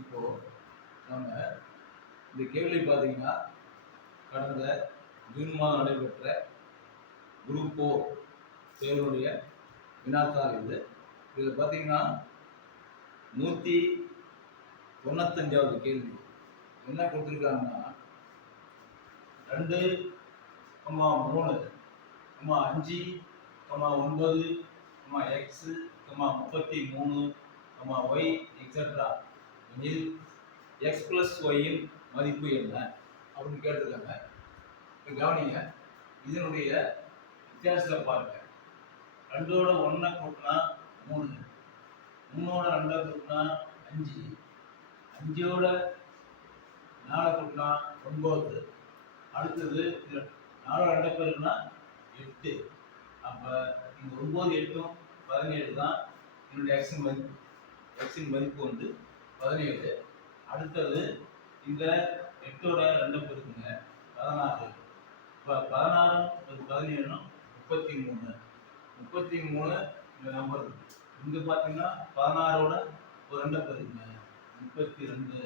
இப்போ நம்ம இந்த கேள்வி பார்த்தீங்கன்னா கடந்த ஜூன் மாதம் நடைபெற்ற குரூப் 4 தேர்வுடைய வினாத்தாள் இது. இதில் பார்த்தீங்கன்னா 195வது கேள்வி என்ன கொடுத்துருக்காங்கன்னா 2, 3, 5, 9, x, 33, y எக்ஸெட்ரா எனில் x + y இன் மதிப்பு என்ன அப்படின்னு கேட்டிருக்காங்க. இப்போ கவனிங்க, இதனுடைய வித்தியாசத்தை பாருங்க. 2ஓட 1 கூட்டினா 3, 3ஓட 2 கூட்டினா 5, 5ஓட 4 கூட்டினா 9, அடுத்தது 4ஓட 2 பெருக்குனா 8. அப்போ இந்த 9, 8, 17 தான் என்னுடைய எக்ஸின் மதிப்பு வந்து 17. அடுத்தது இந்த 8ஓட 2 பெருக்குங்க 16. இப்போ 16 17 33. 33 இந்த நம்பர் இருக்கு. இங்கே பார்த்தீங்கன்னா 16ஓட ஒரு 2 பெருக்குங்க 32.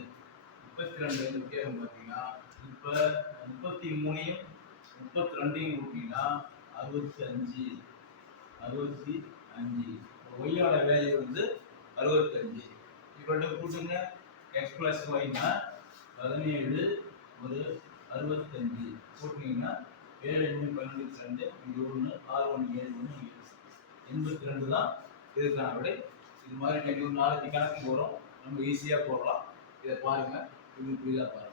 32 வித்தியாசம் பார்த்தீங்கன்னா இப்போ 33ஐயும் 32ஐயும் கூட்டிங்கன்னா 65. ஒய்யோட வேல்யூ வந்து 65. இப்போ கூட்டுங்க, x + yனா 17 ஒரு 65 கூட்டினீங்கன்னா 7 5 12 2 1 6 1 7 1 82 தான் இதுக்கான விடை. இது மாதிரி நாளைக்கு கணக்கு போகிறோம், நம்ம ஈஸியாக போடலாம். இதை பாருங்க, இது புரியுதா பாருங்க.